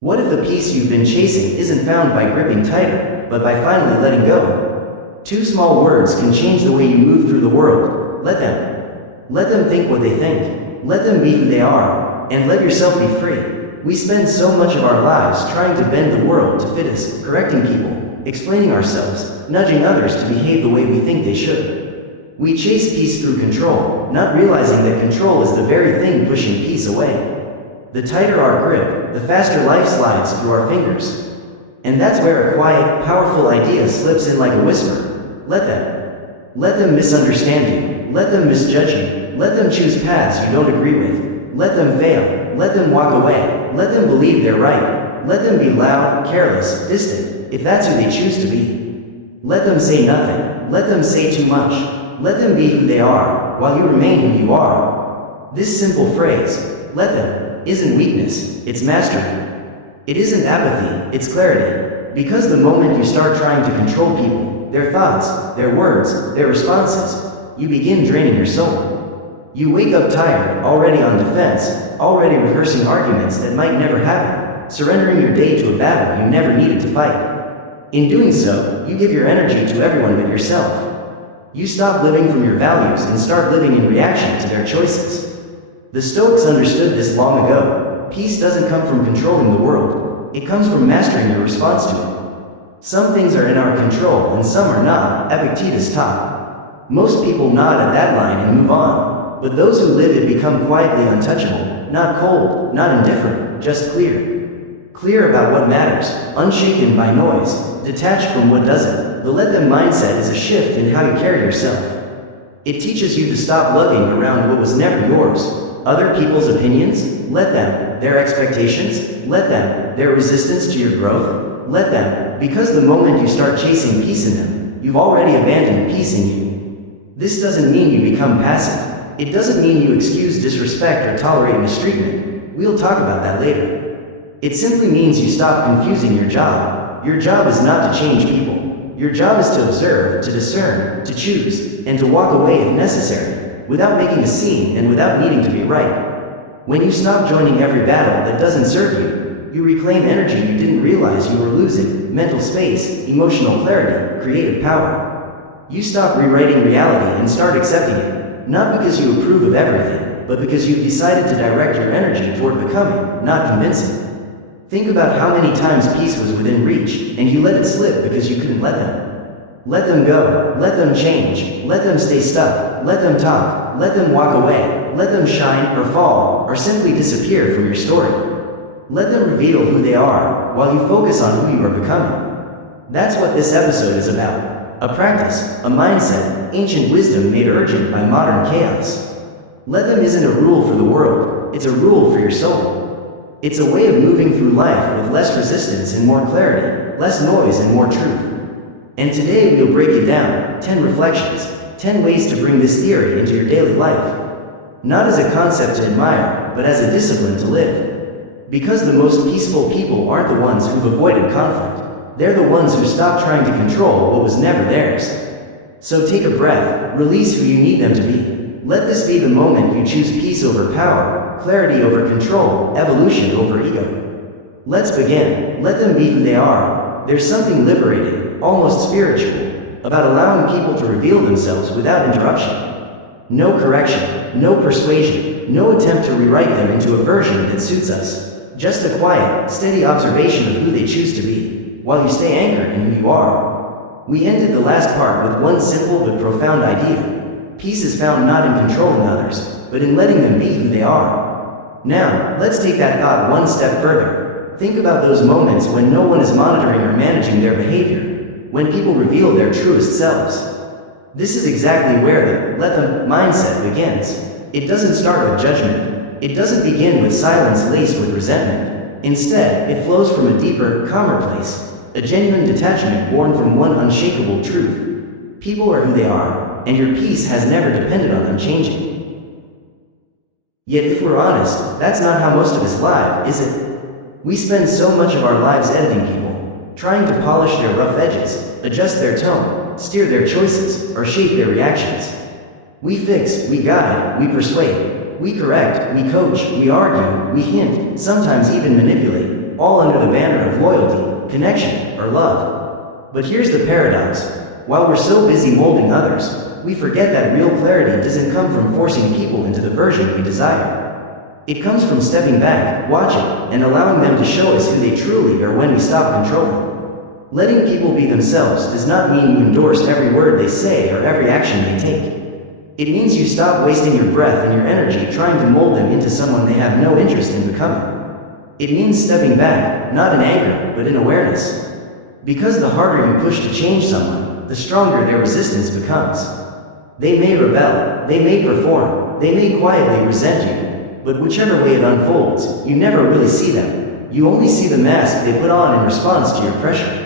What if the peace you've been chasing isn't found by gripping tighter, but by finally letting go? Two small words can change the way you move through the world. Let them. Let them think what they think. Let them be who they are. And let yourself be free. We spend so much of our lives trying to bend the world to fit us, correcting people, explaining ourselves, nudging others to behave the way we think they should. We chase peace through control, not realizing that control is the very thing pushing peace away. The tighter our grip, the faster life slides through our fingers. And that's where a quiet, powerful idea slips in like a whisper. Let them. Let them misunderstand you. Let them misjudge you. Let them choose paths you don't agree with. Let them fail. Let them walk away. Let them believe they're right. Let them be loud, careless, distant, if that's who they choose to be. Let them say nothing. Let them say too much. Let them be who they are, while you remain who you are. This simple phrase, let them, isn't weakness, it's mastery. It isn't apathy, it's clarity. Because the moment you start trying to control people, their thoughts, their words, their responses, you begin draining your soul. You wake up tired, already on defense, already rehearsing arguments that might never happen, surrendering your day to a battle you never needed to fight. In doing so, you give your energy to everyone but yourself. You stop living from your values and start living in reaction to their choices. The Stoics understood this long ago. Peace doesn't come from controlling the world. It comes from mastering your response to it. Some things are in our control and some are not, Epictetus taught. Most people nod at that line and move on, but those who live it become quietly untouchable, not cold, not indifferent, just clear. Clear about what matters, unshaken by noise, detached from what doesn't. The let them mindset is a shift in how you carry yourself. It teaches you to stop lugging around what was never yours. Other people's opinions, let them. Their expectations, let them. Their resistance to your growth, let them. Because the moment you start chasing peace in them, you've already abandoned peace in you. This doesn't mean you become passive. It doesn't mean you excuse disrespect or tolerate mistreatment. We'll talk about that later. It simply means you stop confusing your job. Your job is not to change people. Your job is to observe, to discern, to choose, and to walk away if necessary, without making a scene and without needing to be right. When you stop joining every battle that doesn't serve you, you reclaim energy you didn't realize you were losing, mental space, emotional clarity, creative power. You stop rewriting reality and start accepting it, not because you approve of everything, but because you've decided to direct your energy toward becoming, not convincing. Think about how many times peace was within reach, and you let it slip because you couldn't let them. Let them go, let them change, let them stay stuck, let them talk, let them walk away, let them shine or fall, or simply disappear from your story. Let them reveal who they are, while you focus on who you are becoming. That's what this episode is about. A practice, a mindset, ancient wisdom made urgent by modern chaos. Let them isn't a rule for the world, it's a rule for your soul. It's a way of moving through life with less resistance and more clarity, less noise and more truth. And today we'll break it down, 10 reflections, 10 ways to bring this theory into your daily life. Not as a concept to admire, but as a discipline to live. Because the most peaceful people aren't the ones who've avoided conflict. They're the ones who stopped trying to control what was never theirs. So take a breath, release who you need them to be. Let this be the moment you choose peace over power, clarity over control, evolution over ego. Let's begin. Let them be who they are. There's something liberating, almost spiritual, about allowing people to reveal themselves without interruption. No correction, no persuasion, no attempt to rewrite them into a version that suits us. Just a quiet, steady observation of who they choose to be, while you stay anchored in who you are. We ended the last part with one simple but profound idea. Peace is found not in controlling others, but in letting them be who they are. Now, let's take that thought one step further. Think about those moments when no one is monitoring or managing their behavior, when people reveal their truest selves. This is exactly where the let them mindset begins. It doesn't start with judgment. It doesn't begin with silence laced with resentment. Instead, it flows from a deeper, calmer place, a genuine detachment born from one unshakable truth. People are who they are, and your peace has never depended on them changing. Yet if we're honest, that's not how most of us live, is it? We spend so much of our lives editing people, trying to polish their rough edges, adjust their tone, steer their choices, or shape their reactions. We fix, we guide, we persuade, we correct, we coach, we argue, we hint, sometimes even manipulate. all under the banner of loyalty, connection, or love. But here's the paradox. While we're so busy molding others, we forget that real clarity doesn't come from forcing people into the version we desire. It comes from stepping back, watching, and allowing them to show us who they truly are when we stop controlling. Letting people be themselves does not mean you endorse every word they say or every action they take. It means you stop wasting your breath and your energy trying to mold them into someone they have no interest in becoming. It means stepping back, not in anger, but in awareness. Because the harder you push to change someone, the stronger their resistance becomes. They may rebel, they may perform, they may quietly resent you, but whichever way it unfolds, you never really see them. You only see the mask they put on in response to your pressure.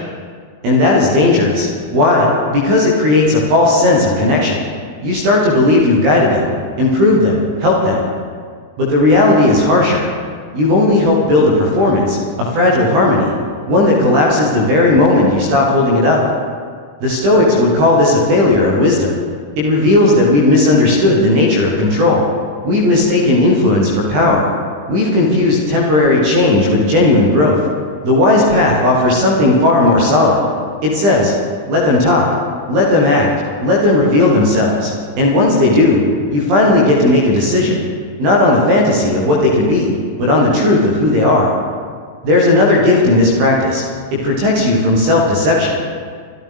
And that is dangerous. Why? Because it creates a false sense of connection. You start to believe you've guided them, improved them, helped them. But the reality is harsher. You've only helped build a performance, a fragile harmony, one that collapses the very moment you stop holding it up. The Stoics would call this a failure of wisdom. It reveals that we've misunderstood the nature of control. We've mistaken influence for power. We've confused temporary change with genuine growth. The wise path offers something far more solid. It says, let them talk, let them act, let them reveal themselves, and once they do, you finally get to make a decision, not on the fantasy of what they could be, but on the truth of who they are. There's another gift in this practice. It protects you from self-deception.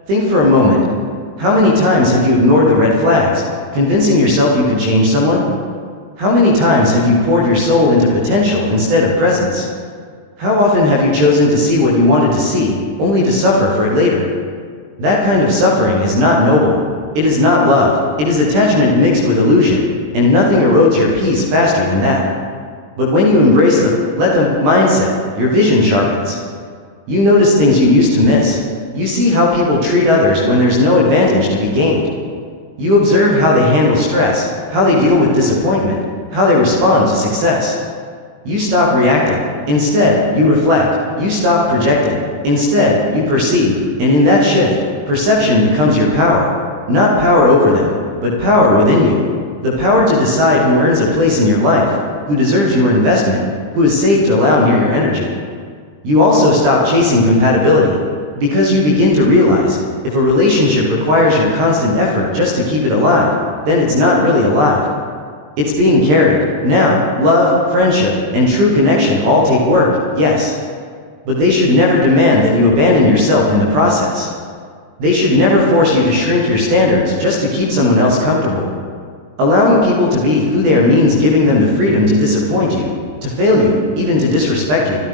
Think for a moment. How many times have you ignored the red flags, convincing yourself you could change someone? How many times have you poured your soul into potential instead of presence? How often have you chosen to see what you wanted to see, only to suffer for it later? That kind of suffering is not noble. It is not love. It is attachment mixed with illusion, and nothing erodes your peace faster than that. But when you embrace the let them mindset, your vision sharpens. You notice things you used to miss. You see how people treat others when there's no advantage to be gained. You observe how they handle stress, how they deal with disappointment, how they respond to success. You stop reacting. Instead, you reflect. You stop projecting. Instead, you perceive. And in that shift, perception becomes your power. Not power over them, but power within you. The power to decide who earns a place in your life, who deserves your investment, who is safe to allow near your energy. You also stop chasing compatibility, because you begin to realize, if a relationship requires your constant effort just to keep it alive, then it's not really alive. It's being carried. Now, love, friendship, and true connection all take work, yes. But they should never demand that you abandon yourself in the process. They should never force you to shrink your standards just to keep someone else comfortable. Allowing people to be who they are means giving them the freedom to disappoint you, to fail you, even to disrespect you.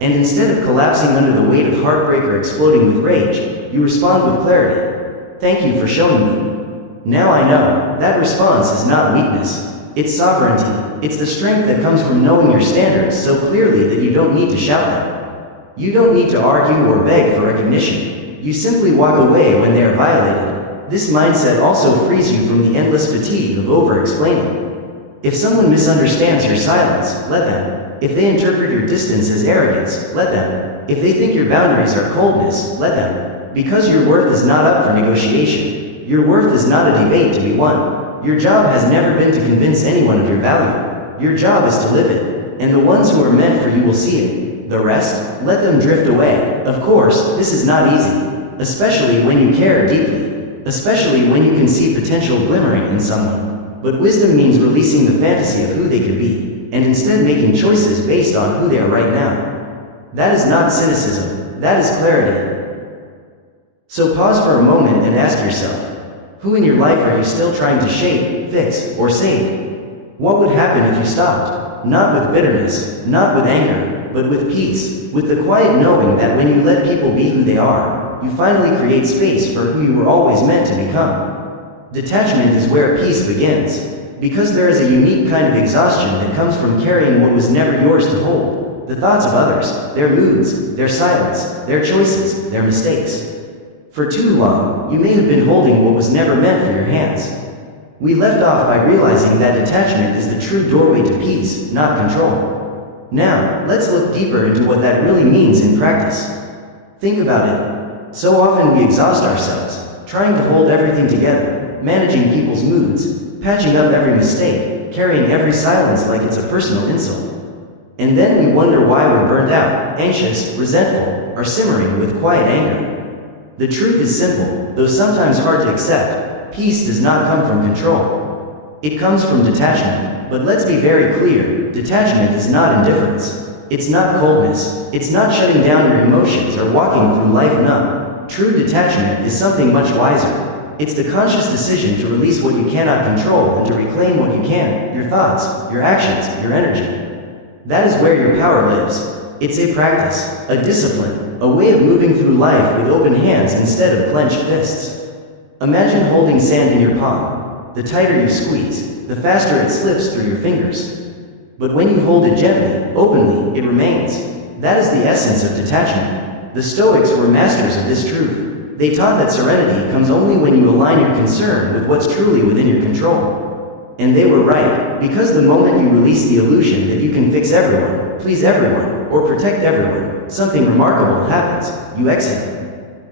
And instead of collapsing under the weight of heartbreak or exploding with rage, you respond with clarity. Thank you for showing me. Now I know, that response is not weakness. It's sovereignty. It's the strength that comes from knowing your standards so clearly that you don't need to shout them. You don't need to argue or beg for recognition. You simply walk away when they are violated. This mindset also frees you from the endless fatigue of over-explaining. If someone misunderstands your silence, let them. If they interpret your distance as arrogance, let them. If they think your boundaries are coldness, let them. Because your worth is not up for negotiation. Your worth is not a debate to be won. Your job has never been to convince anyone of your value. Your job is to live it, and the ones who are meant for you will see it. The rest, let them drift away. Of course, this is not easy, especially when you care deeply, especially when you can see potential glimmering in someone. But wisdom means releasing the fantasy of who they could be, and instead making choices based on who they are right now. That is not cynicism, that is clarity. So pause for a moment and ask yourself, who in your life are you still trying to shape, fix, or save? What would happen if you stopped? Not with bitterness, not with anger, but with peace, with the quiet knowing that when you let people be who they are, you finally create space for who you were always meant to become. Detachment is where peace begins, because there is a unique kind of exhaustion that comes from carrying what was never yours to hold. The thoughts of others, their moods, their silence, their choices, their mistakes. For too long, you may have been holding what was never meant for your hands. We left off by realizing that detachment is the true doorway to peace, not control. Now, let's look deeper into what that really means in practice. Think about it. So often we exhaust ourselves, trying to hold everything together, managing people's moods, patching up every mistake, carrying every silence like it's a personal insult. And then we wonder why we're burned out, anxious, resentful, or simmering with quiet anger. The truth is simple, though sometimes hard to accept. Peace does not come from control. It comes from detachment. But let's be very clear, detachment is not indifference. It's not coldness. It's not shutting down your emotions or walking through life numb. True detachment is something much wiser. It's the conscious decision to release what you cannot control and to reclaim what you can, your thoughts, your actions, your energy. That is where your power lives. It's a practice, a discipline, a way of moving through life with open hands instead of clenched fists. Imagine holding sand in your palm. The tighter you squeeze, the faster it slips through your fingers. But when you hold it gently, openly, it remains. That is the essence of detachment. The Stoics were masters of this truth. They taught that serenity comes only when you align your concern with what's truly within your control. And they were right, because the moment you release the illusion that you can fix everyone, please everyone, or protect everyone, something remarkable happens. You exhale.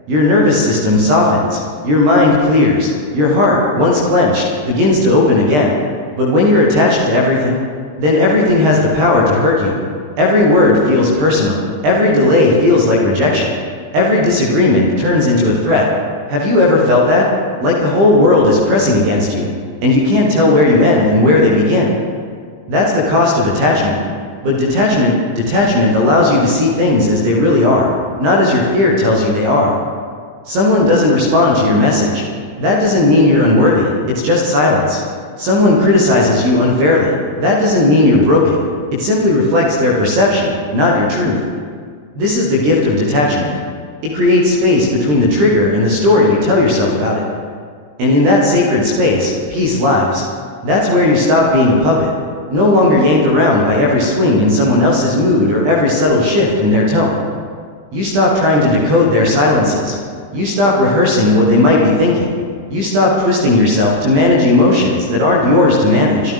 Your nervous system softens, your mind clears, your heart, once clenched, begins to open again. But when you're attached to everything, then everything has the power to hurt you. Every word feels personal, every delay feels like rejection, every disagreement turns into a threat. Have you ever felt that? Like the whole world is pressing against you, and you can't tell where you end and where they begin. That's the cost of attachment. But detachment allows you to see things as they really are, not as your fear tells you they are. Someone doesn't respond to your message. That doesn't mean you're unworthy, it's just silence. Someone criticizes you unfairly. That doesn't mean you're broken. It simply reflects their perception, not your truth. This is the gift of detachment. It creates space between the trigger and the story you tell yourself about it. And in that sacred space, peace lives. That's where you stop being a puppet, no longer yanked around by every swing in someone else's mood or every subtle shift in their tone. You stop trying to decode their silences. You stop rehearsing what they might be thinking. You stop twisting yourself to manage emotions that aren't yours to manage.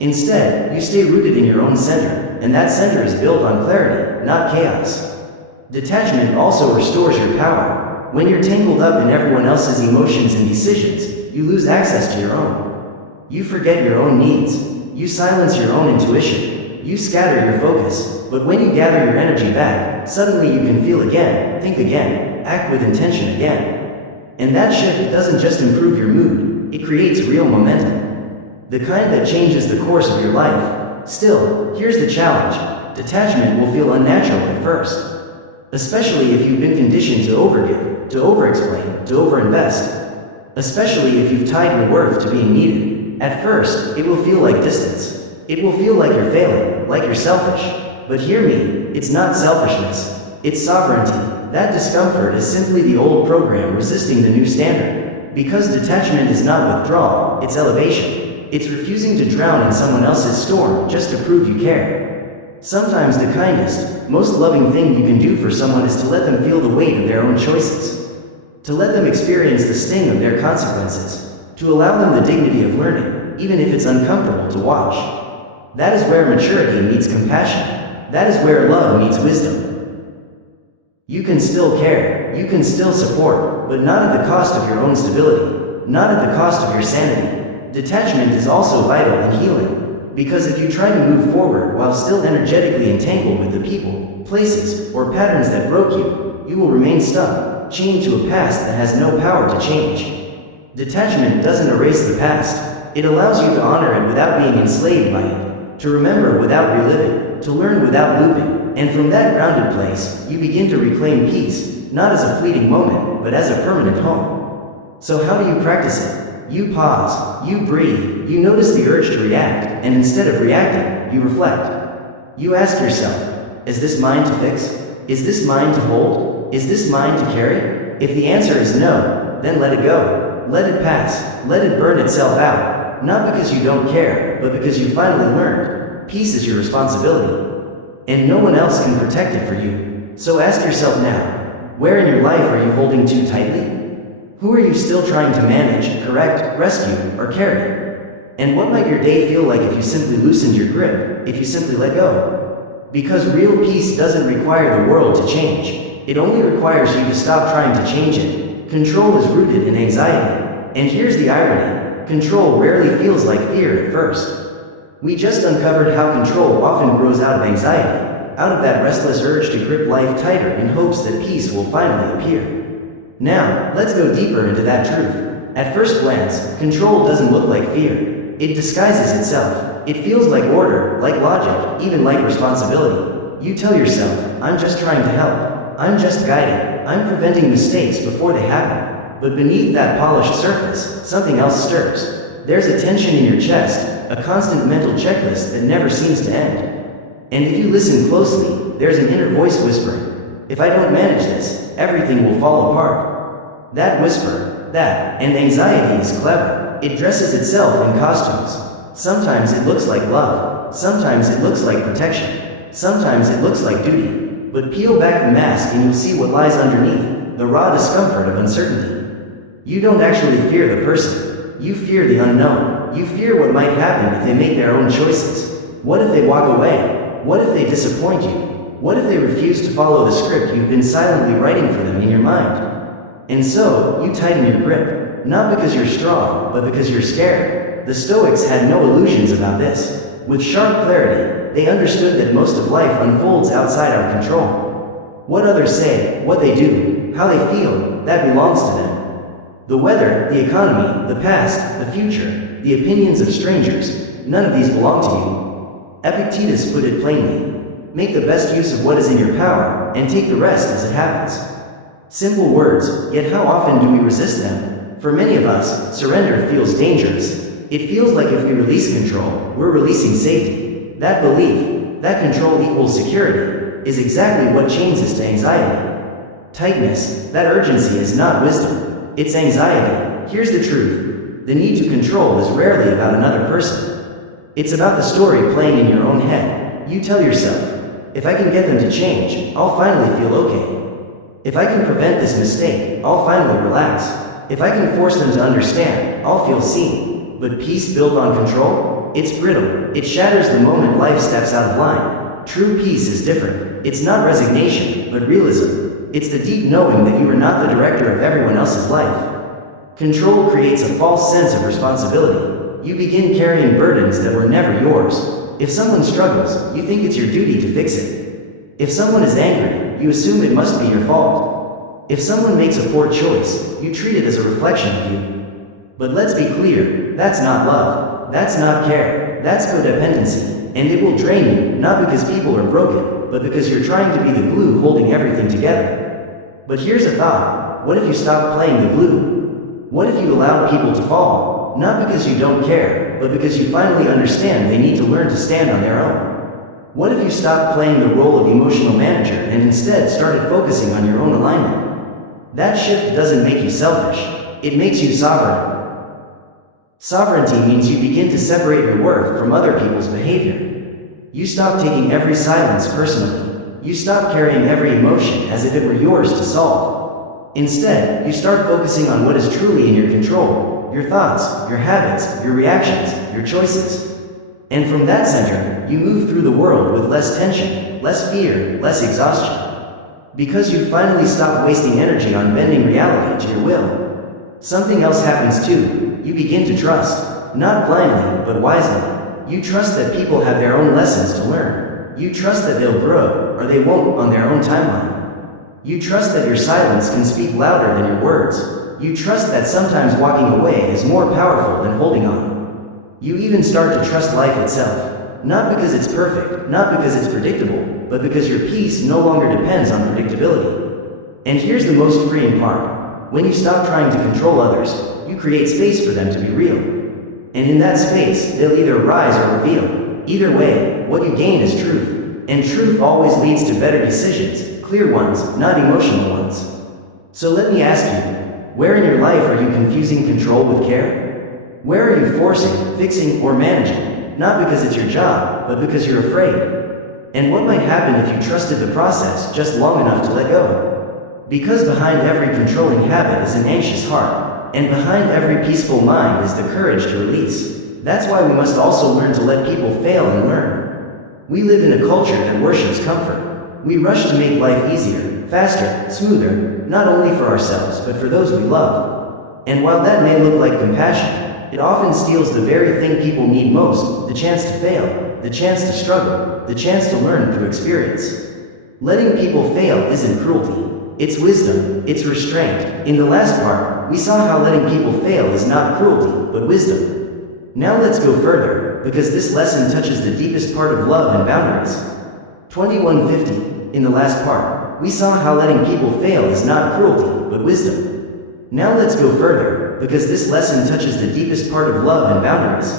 Instead, you stay rooted in your own center, and that center is built on clarity, not chaos. Detachment also restores your power. When you're tangled up in everyone else's emotions and decisions, you lose access to your own. You forget your own needs. You silence your own intuition. You scatter your focus. But when you gather your energy back, suddenly you can feel again, think again, act with intention again. And that shift doesn't just improve your mood, it creates real momentum. The kind that changes the course of your life. Still, here's the challenge. Detachment will feel unnatural at first. Especially if you've been conditioned to overgive, to overexplain, to overinvest. Especially if you've tied your worth to being needed. At first, it will feel like distance. It will feel like you're failing, like you're selfish. But hear me, it's not selfishness. It's sovereignty. That discomfort is simply the old program resisting the new standard. Because detachment is not withdrawal, it's elevation. It's refusing to drown in someone else's storm just to prove you care. Sometimes the kindest, most loving thing you can do for someone is to let them feel the weight of their own choices. To let them experience the sting of their consequences. To allow them the dignity of learning, even if it's uncomfortable to watch. That is where maturity meets compassion. That is where love meets wisdom. You can still care, you can still support, but not at the cost of your own stability, not at the cost of your sanity. Detachment is also vital in healing, because if you try to move forward while still energetically entangled with the people, places, or patterns that broke you, you will remain stuck, chained to a past that has no power to change. Detachment doesn't erase the past, it allows you to honor it without being enslaved by it, to remember without reliving, to learn without looping. And from that grounded place, you begin to reclaim peace, not as a fleeting moment, but as a permanent home. So how do you practice it? You pause, you breathe, you notice the urge to react, and instead of reacting, you reflect. You ask yourself, is this mine to fix? Is this mine to hold? Is this mine to carry? If the answer is no, then let it go. Let it pass, let it burn itself out, not because you don't care, but because you finally learned. Peace is your responsibility. And no one else can protect it for you. So ask yourself now, where in your life are you holding too tightly? Who are you still trying to manage, correct, rescue, or carry? And what might your day feel like if you simply loosened your grip, if you simply let go? Because real peace doesn't require the world to change. It only requires you to stop trying to change it. Control is rooted in anxiety. And here's the irony. Control rarely feels like fear at first. We just uncovered how control often grows out of anxiety, out of that restless urge to grip life tighter in hopes that peace will finally appear. Now, let's go deeper into that truth. At first glance, control doesn't look like fear. It disguises itself. It feels like order, like logic, even like responsibility. You tell yourself, I'm just trying to help. I'm just guiding. I'm preventing mistakes before they happen. But beneath that polished surface, something else stirs. There's a tension in your chest, a constant mental checklist that never seems to end. And if you listen closely, there's an inner voice whispering, if I don't manage this, everything will fall apart. That whisper, and anxiety is clever. It dresses itself in costumes. Sometimes it looks like love. Sometimes it looks like protection. Sometimes it looks like duty. But peel back the mask and you'll see what lies underneath, the raw discomfort of uncertainty. You don't actually fear the person. You fear the unknown. You fear what might happen if they make their own choices. What if they walk away? What if they disappoint you? What if they refuse to follow the script you've been silently writing for them in your mind? And so, you tighten your grip, not because you're strong, but because you're scared. The Stoics had no illusions about this. With sharp clarity, they understood that most of life unfolds outside our control. What others say, what they do, how they feel, that belongs to them. The weather, the economy, the past, the future, the opinions of strangers, none of these belong to you. Epictetus put it plainly, make the best use of what is in your power, and take the rest as it happens. Simple words, yet how often do we resist them? For many of us, surrender feels dangerous. It feels like if we release control, we're releasing safety. That belief, that control equals security, is exactly what chains us to anxiety. Tightness, that urgency is not wisdom, it's anxiety. Here's the truth, the need to control is rarely about another person. It's about the story playing in your own head. You tell yourself, if I can get them to change, I'll finally feel okay. If I can prevent this mistake, I'll finally relax. If I can force them to understand, I'll feel seen. But peace built on control? It's brittle. It shatters the moment life steps out of line. True peace is different. It's not resignation, but realism. It's the deep knowing that you are not the director of everyone else's life. Control creates a false sense of responsibility. You begin carrying burdens that were never yours. If someone struggles, you think it's your duty to fix it. If someone is angry, you assume it must be your fault. If someone makes a poor choice, you treat it as a reflection of you. But let's be clear, that's not love. That's not care. That's codependency. And it will drain you, not because people are broken, but because you're trying to be the glue holding everything together. But here's a thought. What if you stopped playing the glue? What if you allowed people to fall? Not because you don't care, but because you finally understand they need to learn to stand on their own. What if you stopped playing the role of emotional manager and instead started focusing on your own alignment? That shift doesn't make you selfish, it makes you sovereign. Sovereignty means you begin to separate your worth from other people's behavior. You stop taking every silence personally. You stop carrying every emotion as if it were yours to solve. Instead, you start focusing on what is truly in your control. Your thoughts, your habits, your reactions, your choices. And from that center, you move through the world with less tension, less fear, less exhaustion. Because you finally stop wasting energy on bending reality to your will. Something else happens too. You begin to trust, not blindly, but wisely. You trust that people have their own lessons to learn. You trust that they'll grow, or they won't on their own timeline. You trust that your silence can speak louder than your words. You trust that sometimes walking away is more powerful than holding on. You even start to trust life itself, not because it's perfect, not because it's predictable, but because your peace no longer depends on predictability. And here's the most freeing part. When you stop trying to control others, you create space for them to be real. And in that space, they'll either rise or reveal. Either way, what you gain is truth. And truth always leads to better decisions, clear ones, not emotional ones. So let me ask you, where in your life are you confusing control with care? Where are you forcing, fixing, or managing? Not because it's your job, but because you're afraid. And what might happen if you trusted the process just long enough to let go? Because behind every controlling habit is an anxious heart, and behind every peaceful mind is the courage to release. That's why we must also learn to let people fail and learn. We live in a culture that worships comfort. We rush to make life easier, faster, smoother, not only for ourselves, but for those we love. And while that may look like compassion, it often steals the very thing people need most, the chance to fail, the chance to struggle, the chance to learn through experience. Letting people fail isn't cruelty. It's wisdom, it's restraint. In the last part, we saw how letting people fail is not cruelty, but wisdom. Now let's go further, because this lesson touches the deepest part of love and boundaries. 2150. In the last part, we saw how letting people fail is not cruelty, but wisdom. Now let's go further, because this lesson touches the deepest part of love and boundaries.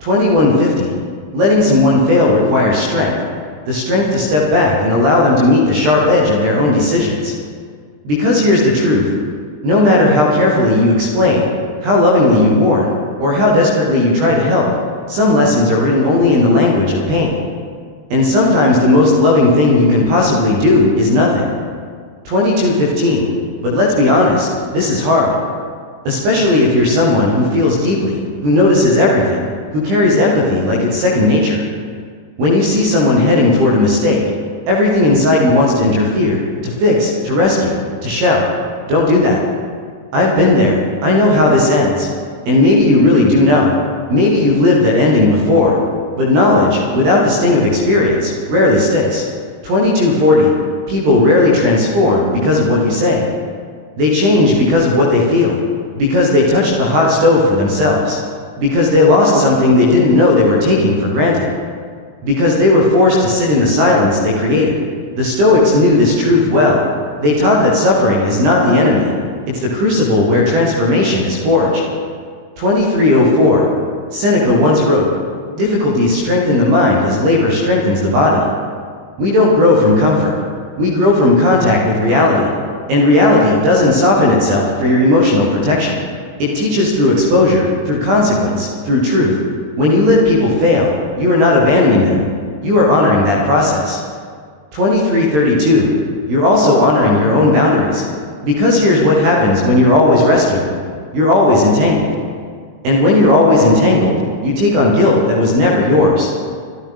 2150. Letting someone fail requires strength. The strength to step back and allow them to meet the sharp edge of their own decisions. Because here's the truth. No matter how carefully you explain, how lovingly you warn, or how desperately you try to help, some lessons are written only in the language of pain. And sometimes the most loving thing you can possibly do is nothing. 2215. But let's be honest, this is hard. Especially if you're someone who feels deeply, who notices everything, who carries empathy like it's second nature. When you see someone heading toward a mistake, everything inside you wants to interfere, to fix, to rescue, to shout, "Don't do that." I've been there, I know how this ends. And maybe you really do know. Maybe you've lived that ending before. But knowledge, without the sting of experience, rarely sticks. 2240. People rarely transform because of what you say. They change because of what they feel. Because they touched the hot stove for themselves. Because they lost something they didn't know they were taking for granted. Because they were forced to sit in the silence they created. The Stoics knew this truth well. They taught that suffering is not the enemy. It's the crucible where transformation is forged. 2304. Seneca once wrote, "Difficulties strengthen the mind as labor strengthens the body." We don't grow from comfort. We grow from contact with reality. And reality doesn't soften itself for your emotional protection. It teaches through exposure, through consequence, through truth. When you let people fail, you are not abandoning them. You are honoring that process. 2332. You're also honoring your own boundaries. Because here's what happens when you're always rescued. You're always entangled. And when you're always entangled, you take on guilt that was never yours.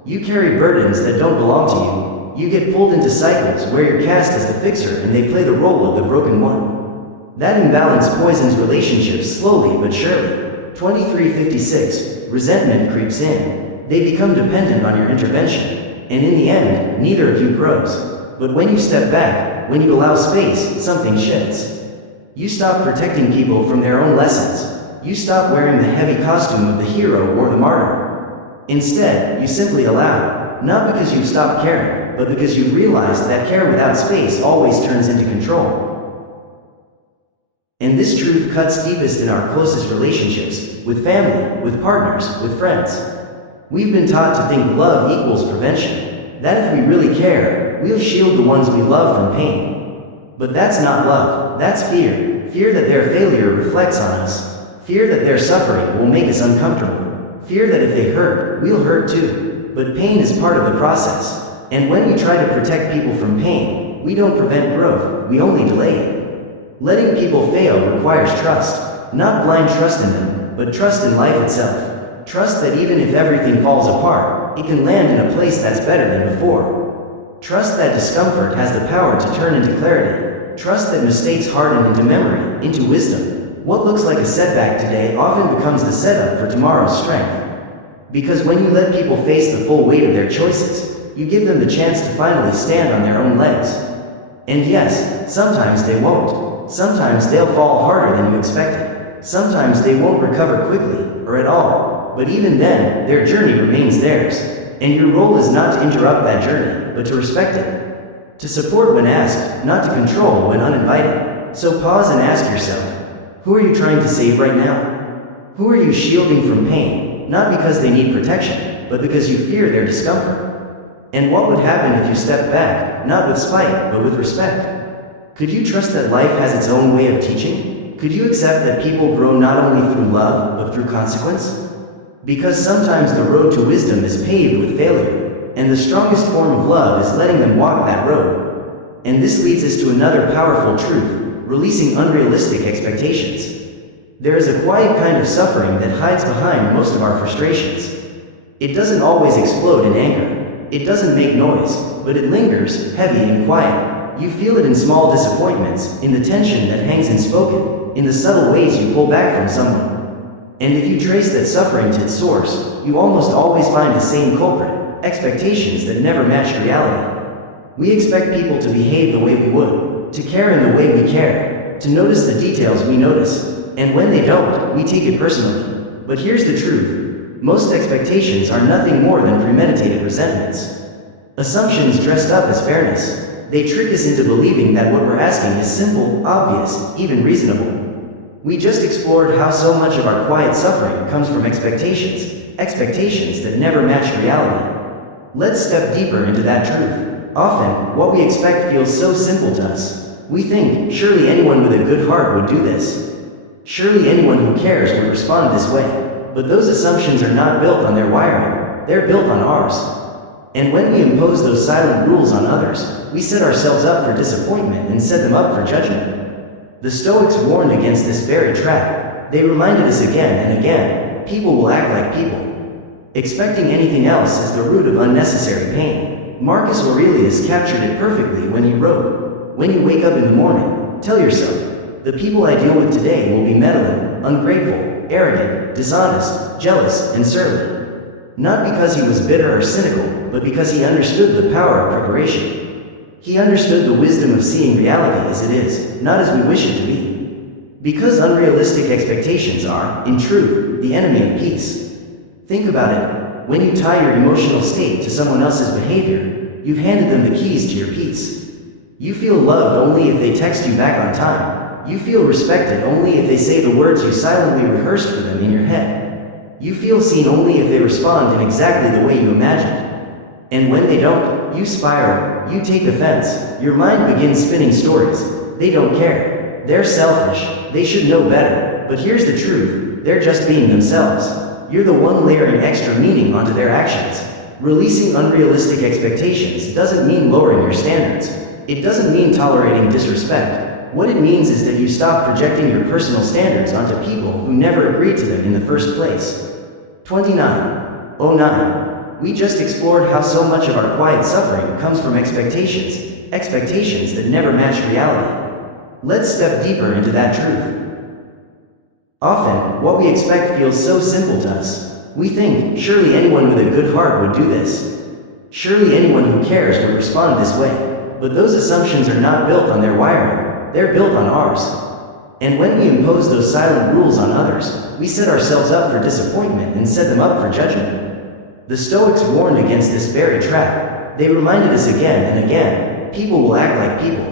You carry burdens that don't belong to you. You get pulled into cycles where you're cast as the fixer and they play the role of the broken one. That imbalance poisons relationships slowly but surely. 2356. Resentment creeps in. They become dependent on your intervention. And in the end, neither of you grows. But when you step back, when you allow space, something shifts. You stop protecting people from their own lessons. You stop wearing the heavy costume of the hero or the martyr. Instead, you simply allow, not because you've stopped caring, but because you've realized that care without space always turns into control. And this truth cuts deepest in our closest relationships, with family, with partners, with friends. We've been taught to think love equals prevention, that if we really care, we'll shield the ones we love from pain. But that's not love, that's fear. Fear that their failure reflects on us. Fear that their suffering will make us uncomfortable. Fear that if they hurt, we'll hurt too. But pain is part of the process. And when we try to protect people from pain, we don't prevent growth, we only delay it. Letting people fail requires trust. Not blind trust in them, but trust in life itself. Trust that even if everything falls apart, it can land in a place that's better than before. Trust that discomfort has the power to turn into clarity. Trust that mistakes harden into memory, into wisdom. What looks like a setback today often becomes the setup for tomorrow's strength. Because when you let people face the full weight of their choices, you give them the chance to finally stand on their own legs. And yes, sometimes they won't. Sometimes they'll fall harder than you expected. Sometimes they won't recover quickly, or at all. But even then, their journey remains theirs. And your role is not to interrupt that journey, but to respect it. To support when asked, not to control when uninvited. So pause and ask yourself, who are you trying to save right now? Who are you shielding from pain, not because they need protection, but because you fear their discomfort? And what would happen if you stepped back, not with spite, but with respect? Could you trust that life has its own way of teaching? Could you accept that people grow not only through love, but through consequence? Because sometimes the road to wisdom is paved with failure, and the strongest form of love is letting them walk that road. And this leads us to another powerful truth. Releasing unrealistic expectations. There is a quiet kind of suffering that hides behind most of our frustrations. It doesn't always explode in anger. It doesn't make noise, but it lingers, heavy and quiet. You feel it in small disappointments, in the tension that hangs unspoken, in the subtle ways you pull back from someone. And if you trace that suffering to its source, you almost always find the same culprit: expectations that never match reality. We expect people to behave the way we would, to care in the way we care, to notice the details we notice, and when they don't, we take it personally. But here's the truth: most expectations are nothing more than premeditated resentments. Assumptions dressed up as fairness. They trick us into believing that what we're asking is simple, obvious, even reasonable. We just explored how so much of our quiet suffering comes from expectations that never match reality. Let's step deeper into that truth. Often, what we expect feels so simple to us. We think, surely anyone with a good heart would do this. Surely anyone who cares would respond this way. But those assumptions are not built on their wiring, they're built on ours. And when we impose those silent rules on others, we set ourselves up for disappointment and set them up for judgment. The Stoics warned against this very trap. They reminded us again and again: people will act like people. Expecting anything else is the root of unnecessary pain. Marcus Aurelius captured it perfectly when he wrote, "When you wake up in the morning, tell yourself, the people I deal with today will be meddling, ungrateful, arrogant, dishonest, jealous, and surly." Not because he was bitter or cynical, but because he understood the power of preparation. He understood the wisdom of seeing reality as it is, not as we wish it to be. Because unrealistic expectations are, in truth, the enemy of peace. Think about it. When you tie your emotional state to someone else's behavior, you've handed them the keys to your peace. You feel loved only if they text you back on time. You feel respected only if they say the words you silently rehearsed for them in your head. You feel seen only if they respond in exactly the way you imagined. And when they don't, you spiral, you take offense, your mind begins spinning stories. They don't care. They're selfish. They should know better. But here's the truth: they're just being themselves. You're the one layering extra meaning onto their actions. Releasing unrealistic expectations doesn't mean lowering your standards. It doesn't mean tolerating disrespect. What it means is that you stop projecting your personal standards onto people who never agreed to them in the first place. 2909. We just explored how so much of our quiet suffering comes from expectations that never match reality. Let's step deeper into that truth. Often, what we expect feels so simple to us. We think, surely anyone with a good heart would do this. Surely anyone who cares would respond this way. But those assumptions are not built on their wiring, they're built on ours. And when we impose those silent rules on others, we set ourselves up for disappointment and set them up for judgment. The Stoics warned against this very trap. They reminded us again and again: people will act like people.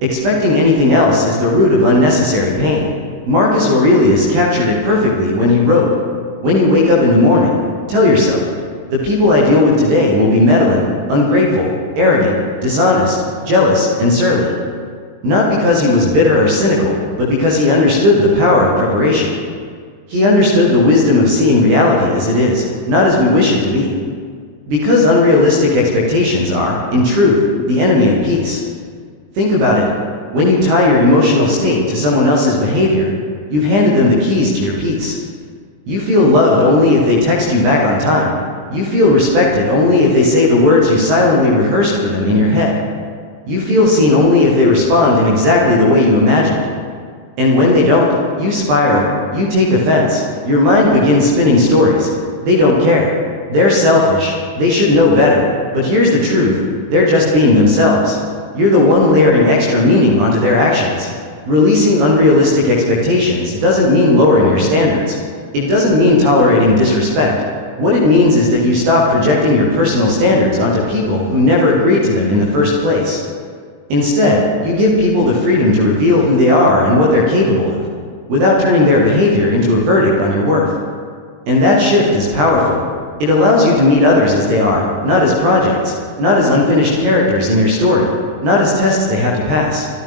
Expecting anything else is the root of unnecessary pain. Marcus Aurelius captured it perfectly when he wrote, "When you wake up in the morning, tell yourself, the people I deal with today will be meddling, ungrateful, arrogant, dishonest, jealous, and surly." Not because he was bitter or cynical, but because he understood the power of preparation. He understood the wisdom of seeing reality as it is, not as we wish it to be. Because unrealistic expectations are, in truth, the enemy of peace. Think about it. When you tie your emotional state to someone else's behavior, you've handed them the keys to your peace. You feel loved only if they text you back on time. You feel respected only if they say the words you silently rehearsed for them in your head. You feel seen only if they respond in exactly the way you imagined. And when they don't, you spiral, you take offense, your mind begins spinning stories. They don't care. They're selfish. They should know better. But here's the truth: they're just being themselves. You're the one layering extra meaning onto their actions. Releasing unrealistic expectations doesn't mean lowering your standards. It doesn't mean tolerating disrespect. What it means is that you stop projecting your personal standards onto people who never agreed to them in the first place. Instead, you give people the freedom to reveal who they are and what they're capable of, without turning their behavior into a verdict on your worth. And that shift is powerful. It allows you to meet others as they are, not as projects, not as unfinished characters in your story, not as tests they have to pass,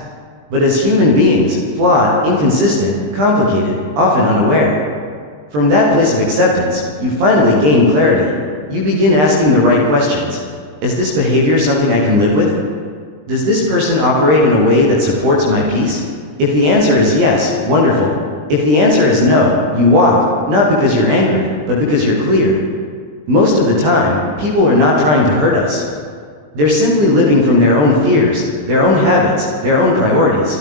but as human beings, flawed, inconsistent, complicated, often unaware. From that place of acceptance, you finally gain clarity. You begin asking the right questions. Is this behavior something I can live with? Does this person operate in a way that supports my peace? If the answer is yes, wonderful. If the answer is no, you walk, not because you're angry, but because you're clear. Most of the time, people are not trying to hurt us. They're simply living from their own fears, their own habits, their own priorities.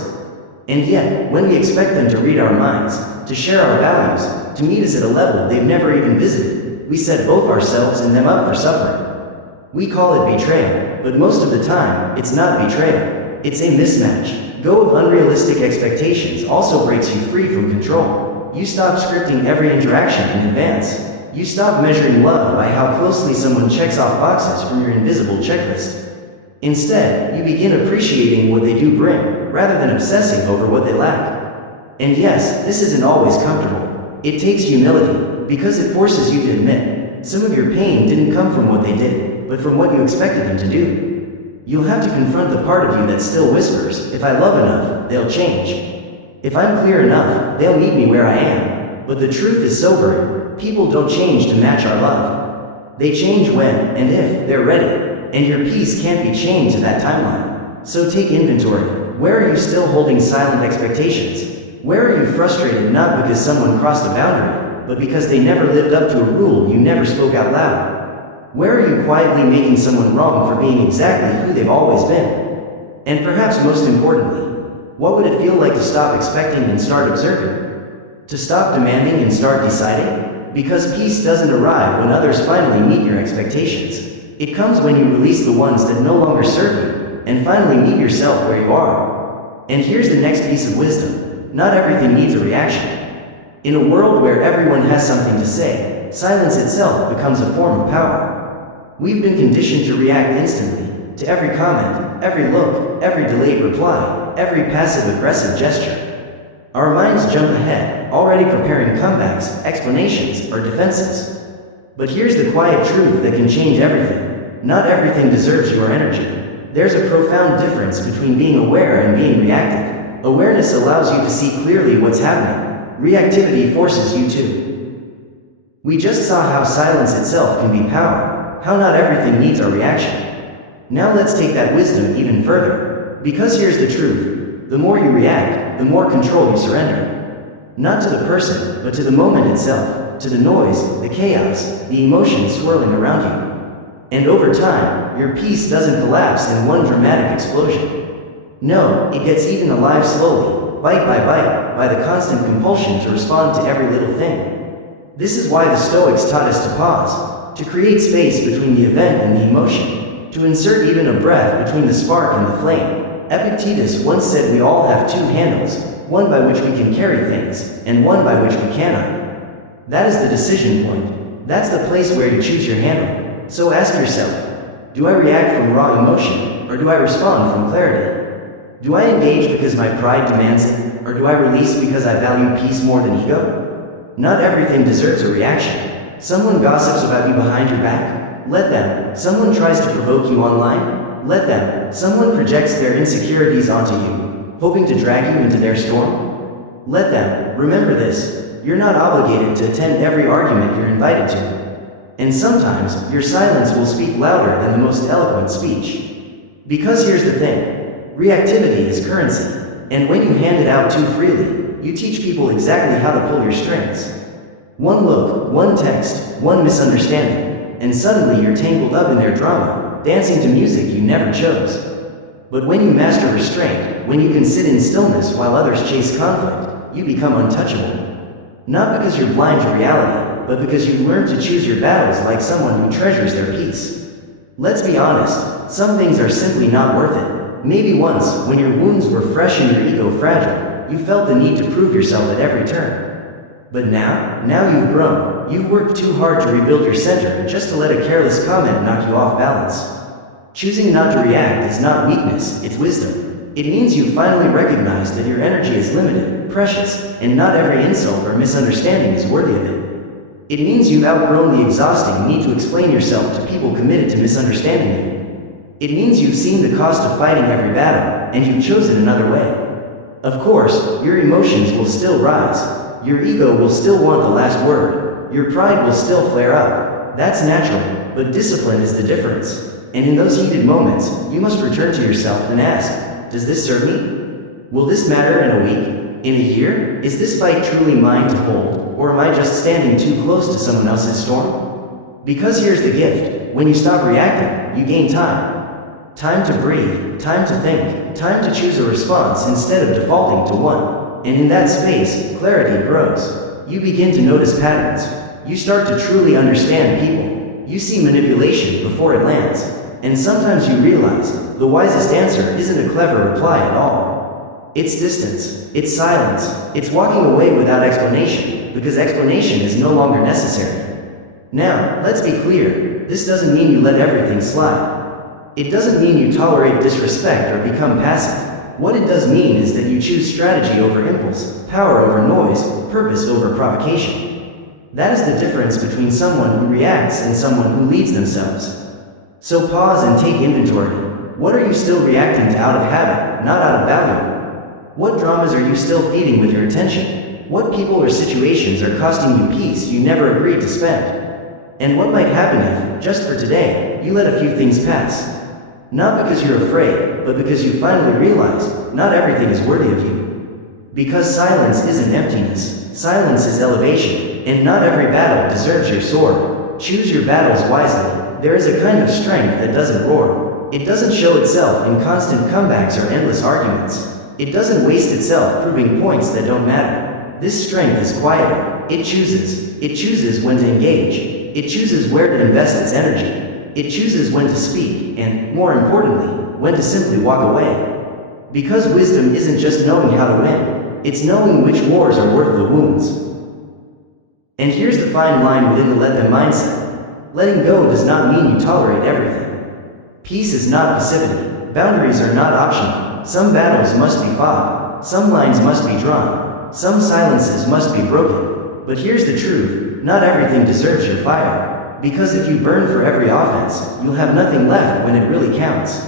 And yet, when we expect them to read our minds, to share our values, to meet us at a level they've never even visited. We set both ourselves and them up for suffering. We call it betrayal, but most of the time, it's not betrayal. It's a mismatch. Go of unrealistic expectations also breaks you free from control. You stop scripting every interaction in advance. You stop measuring love by how closely someone checks off boxes from your invisible checklist. Instead, you begin appreciating what they do bring, rather than obsessing over what they lack. And yes, this isn't always comfortable. It takes humility, because it forces you to admit, some of your pain didn't come from what they did, but from what you expected them to do. You'll have to confront the part of you that still whispers, if I love enough, they'll change. If I'm clear enough, they'll meet me where I am. But the truth is sobering. People don't change to match our love. They change when, and if, they're ready. And your peace can't be chained to that timeline. So take inventory. Where are you still holding silent expectations? Where are you frustrated not because someone crossed a boundary, but because they never lived up to a rule you never spoke out loud? Where are you quietly making someone wrong for being exactly who they've always been? And perhaps most importantly, what would it feel like to stop expecting and start observing? To stop demanding and start deciding? Because peace doesn't arrive when others finally meet your expectations. It comes when you release the ones that no longer serve you, and finally meet yourself where you are. And here's the next piece of wisdom. Not everything needs a reaction. In a world where everyone has something to say, silence itself becomes a form of power. We've been conditioned to react instantly, to every comment, every look, every delayed reply, every passive-aggressive gesture. Our minds jump ahead, already preparing comebacks, explanations, or defenses. But here's the quiet truth that can change everything. Not everything deserves your energy. There's a profound difference between being aware and being reactive. Awareness allows you to see clearly what's happening. Reactivity forces you to. We just saw how silence itself can be power, how not everything needs our reaction. Now let's take that wisdom even further. Because here's the truth. The more you react, the more control you surrender. Not to the person, but to the moment itself, to the noise, the chaos, the emotions swirling around you. And over time, your peace doesn't collapse in one dramatic explosion. No, it gets eaten alive slowly, bite by the constant compulsion to respond to every little thing. This is why the Stoics taught us to pause, to create space between the event and the emotion, to insert even a breath between the spark and the flame. Epictetus once said we all have two handles, one by which we can carry things, and one by which we cannot. That is the decision point. That's the place where you choose your handle. So ask yourself, do I react from raw emotion, or do I respond from clarity? Do I engage because my pride demands it, or do I release because I value peace more than ego? Not everything deserves a reaction. Someone gossips about you behind your back? Let them. Someone tries to provoke you online? Let them. Someone projects their insecurities onto you, hoping to drag you into their storm? Let them. Remember this, you're not obligated to attend every argument you're invited to. And sometimes, your silence will speak louder than the most eloquent speech. Because here's the thing, reactivity is currency, and when you hand it out too freely, you teach people exactly how to pull your strings. One look, one text, one misunderstanding, and suddenly you're tangled up in their drama, dancing to music you never chose. But when you master restraint, when you can sit in stillness while others chase conflict, you become untouchable. Not because you're blind to reality, but because you've learned to choose your battles like someone who treasures their peace. Let's be honest, some things are simply not worth it. Maybe once, when your wounds were fresh and your ego fragile, you felt the need to prove yourself at every turn. But now you've grown. You've worked too hard to rebuild your center just to let a careless comment knock you off balance. Choosing not to react is not weakness, it's wisdom. It means you finally recognize that your energy is limited, precious, and not every insult or misunderstanding is worthy of it. It means you've outgrown the exhausting need to explain yourself to people committed to misunderstanding you. It means you've seen the cost of fighting every battle, and you've chosen another way. Of course, your emotions will still rise. Your ego will still want the last word. Your pride will still flare up. That's natural, but discipline is the difference. And in those heated moments, you must return to yourself and ask, does this serve me? Will this matter in a week? In a year? Is this fight truly mine to hold? Or am I just standing too close to someone else's storm? Because here's the gift, when you stop reacting, you gain time. Time to breathe, time to think, time to choose a response instead of defaulting to one. And in that space, clarity grows. you begin to notice patterns. You start to truly understand people. You see manipulation before it lands. And sometimes you realize the wisest answer isn't a clever reply at all. It's distance. It's silence. It's walking away without explanation, because explanation is no longer necessary. Now, let's be clear. This doesn't mean you let everything slide. It doesn't mean you tolerate disrespect or become passive. What it does mean is that you choose strategy over impulse, power over noise, purpose over provocation. That is the difference between someone who reacts and someone who leads themselves. So pause and take inventory. What are you still reacting to out of habit, not out of value? What dramas are you still feeding with your attention? What people or situations are costing you peace you never agreed to spend? And what might happen if, just for today, you let a few things pass? Not because you're afraid, but because you finally realize not everything is worthy of you. Because silence isn't emptiness, silence is elevation, and not every battle deserves your sword. Choose your battles wisely. There is a kind of strength that doesn't roar. It doesn't show itself in constant comebacks or endless arguments. It doesn't waste itself proving points that don't matter. This strength is quieter. It chooses when to engage. It chooses where to invest its energy. It chooses when to speak, and, more importantly, when to simply walk away. Because wisdom isn't just knowing how to win, it's knowing which wars are worth the wounds. And here's the fine line within the let them mindset. Letting go does not mean you tolerate everything. Peace is not passivity. Boundaries are not optional. Some battles must be fought. Some lines must be drawn. Some silences must be broken. But here's the truth, not everything deserves your fire. Because if you burn for every offense, you'll have nothing left when it really counts.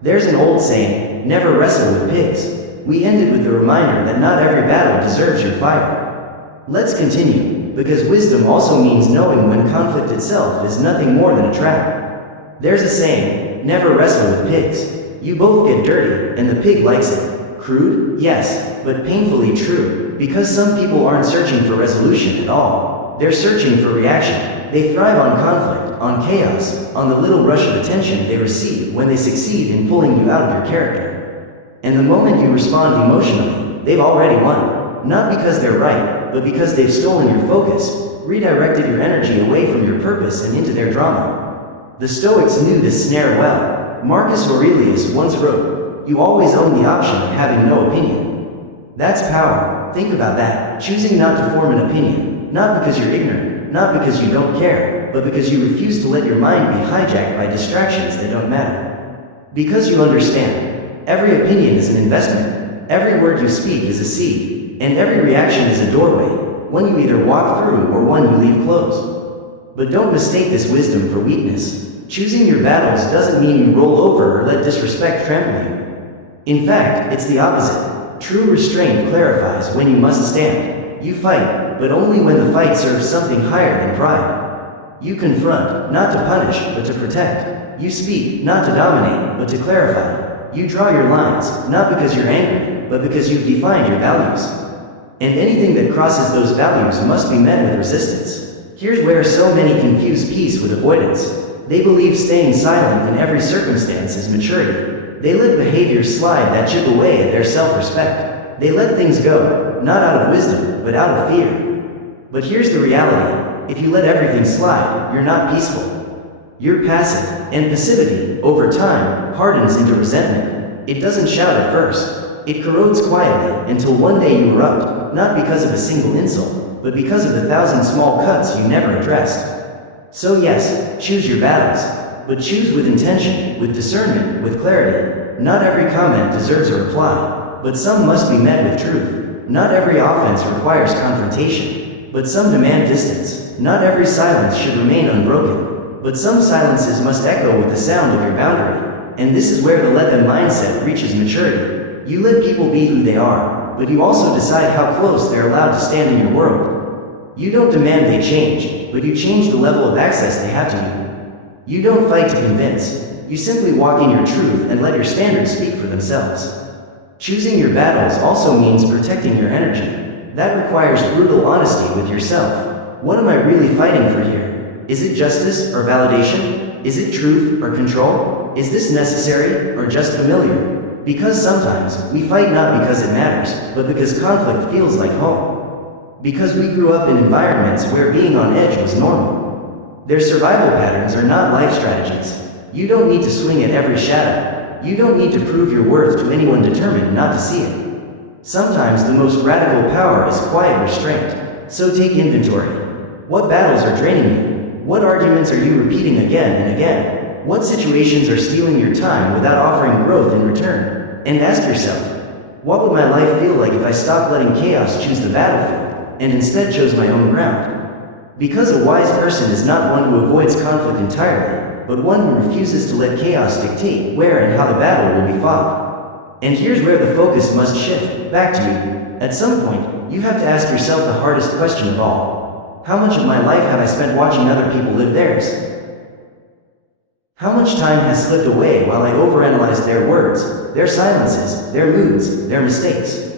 There's an old saying, never wrestle with pigs. We ended with the reminder that not every battle deserves your fire. Let's continue, because wisdom also means knowing when conflict itself is nothing more than a trap. There's a saying, never wrestle with pigs. You both get dirty, and the pig likes it. Crude? Yes, but painfully true, because some people aren't searching for resolution at all. They're searching for reaction. They thrive on conflict, on chaos, on the little rush of attention they receive when they succeed in pulling you out of your character. And the moment you respond emotionally, they've already won. Not because they're right, but because they've stolen your focus, redirected your energy away from your purpose and into their drama. The Stoics knew this snare well. Marcus Aurelius once wrote, "You always own the option of having no opinion." That's power. Think about that. Choosing not to form an opinion, not because you're ignorant, not because you don't care, but because you refuse to let your mind be hijacked by distractions that don't matter. Because you understand, every opinion is an investment, every word you speak is a seed, and every reaction is a doorway, one you either walk through or one you leave closed. But don't mistake this wisdom for weakness. Choosing your battles doesn't mean you roll over or let disrespect trample you. In fact, it's the opposite. True restraint clarifies when you must stand. You fight, but only when the fight serves something higher than pride. You confront, not to punish, but to protect. You speak, not to dominate, but to clarify. You draw your lines, not because you're angry, but because you've defined your values. And anything that crosses those values must be met with resistance. Here's where so many confuse peace with avoidance. They believe staying silent in every circumstance is maturity. They let behaviors slide that chip away at their self-respect. They let things go, not out of wisdom, but out of fear. But here's the reality. If you let everything slide, you're not peaceful. You're passive, and passivity, over time, hardens into resentment. It doesn't shout at first. It corrodes quietly until one day you erupt, not because of a single insult, but because of the 1,000 small cuts you never addressed. So yes, choose your battles, but choose with intention, with discernment, with clarity. Not every comment deserves a reply, but some must be met with truth. Not every offense requires confrontation, but some demand distance. Not every silence should remain unbroken, but some silences must echo with the sound of your boundary. And this is where the let them mindset reaches maturity. You let people be who they are, but you also decide how close they're allowed to stand in your world. You don't demand they change, but you change the level of access they have to you. You don't fight to convince. You simply walk in your truth and let your standards speak for themselves. Choosing your battles also means protecting your energy. That requires brutal honesty with yourself. What am I really fighting for here? Is it justice or validation? Is it truth or control? Is this necessary or just familiar? Because sometimes we fight not because it matters, but because conflict feels like home. Because we grew up in environments where being on edge was normal. Their survival patterns are not life strategies. You don't need to swing at every shadow. You don't need to prove your worth to anyone determined not to see it. Sometimes the most radical power is quiet restraint. So take inventory. What battles are draining you? What arguments are you repeating again and again? What situations are stealing your time without offering growth in return? And ask yourself, what would my life feel like if I stopped letting chaos choose the battlefield, and instead chose my own ground? Because a wise person is not one who avoids conflict entirely, but one who refuses to let chaos dictate where and how the battle will be fought. And here's where the focus must shift, back to you. At some point, you have to ask yourself the hardest question of all. How much of my life have I spent watching other people live theirs? How much time has slipped away while I overanalyzed their words, their silences, their moods, their mistakes?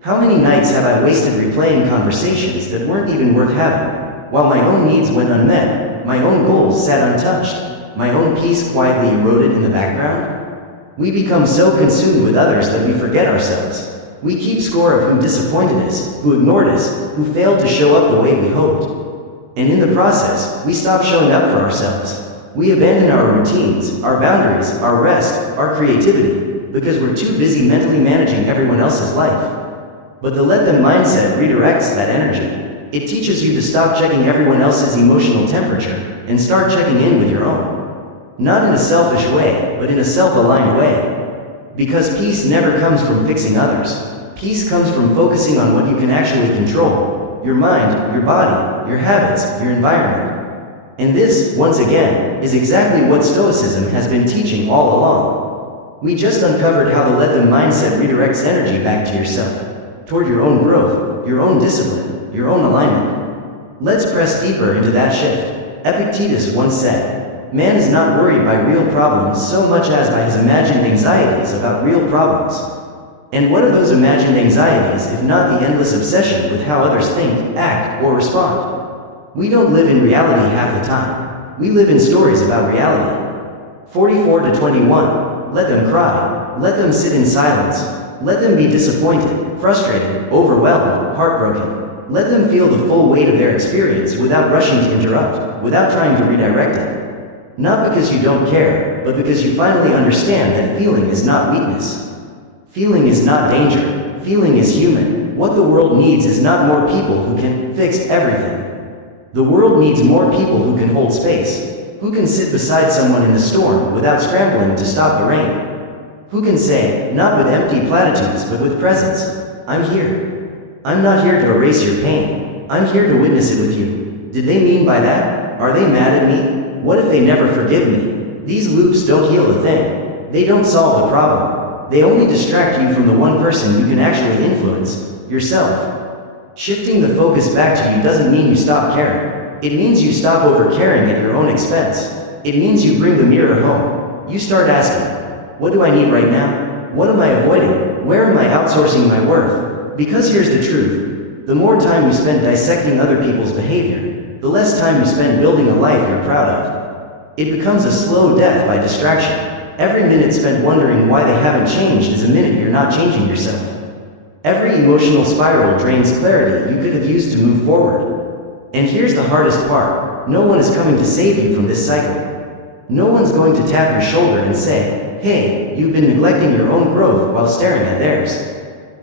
How many nights have I wasted replaying conversations that weren't even worth having, while my own needs went unmet, my own goals sat untouched, my own peace quietly eroded in the background? We become so consumed with others that we forget ourselves. We keep score of who disappointed us, who ignored us, who failed to show up the way we hoped. And in the process, we stop showing up for ourselves. We abandon our routines, our boundaries, our rest, our creativity, because we're too busy mentally managing everyone else's life. But the let them mindset redirects that energy. It teaches you to stop checking everyone else's emotional temperature and start checking in with your own. Not in a selfish way, but in a self-aligned way. Because peace never comes from fixing others. Peace comes from focusing on what you can actually control. Your mind, your body, your habits, your environment. And this, once again, is exactly what Stoicism has been teaching all along. We just uncovered how the let them mindset redirects energy back to yourself, toward your own growth, your own discipline, your own alignment. Let's press deeper into that shift. Epictetus once said, "Man is not worried by real problems so much as by his imagined anxieties about real problems." And what are those imagined anxieties if not the endless obsession with how others think, act, or respond? We don't live in reality half the time. We live in stories about reality. 44 to 21. Let them cry. Let them sit in silence. Let them be disappointed, frustrated, overwhelmed, heartbroken. Let them feel the full weight of their experience without rushing to interrupt, without trying to redirect it. Not because you don't care, but because you finally understand that feeling is not weakness. Feeling is not danger. Feeling is human. What the world needs is not more people who can fix everything. The world needs more people who can hold space, who can sit beside someone in the storm without scrambling to stop the rain. Who can say, not with empty platitudes but with presence, "I'm here. I'm not here to erase your pain. I'm here to witness it with you." Did they mean by that? Are they mad at me? What if they never forgive me? These loops don't heal a thing. They don't solve the problem. They only distract you from the one person you can actually influence, yourself. Shifting the focus back to you doesn't mean you stop caring. It means you stop over-caring at your own expense. It means you bring the mirror home. You start asking, what do I need right now? What am I avoiding? Where am I outsourcing my worth? Because here's the truth. The more time you spend dissecting other people's behavior, the less time you spend building a life you're proud of. It becomes a slow death by distraction. Every minute spent wondering why they haven't changed is a minute you're not changing yourself. Every emotional spiral drains clarity you could have used to move forward. And here's the hardest part. No one is coming to save you from this cycle. No one's going to tap your shoulder and say, "Hey, you've been neglecting your own growth while staring at theirs."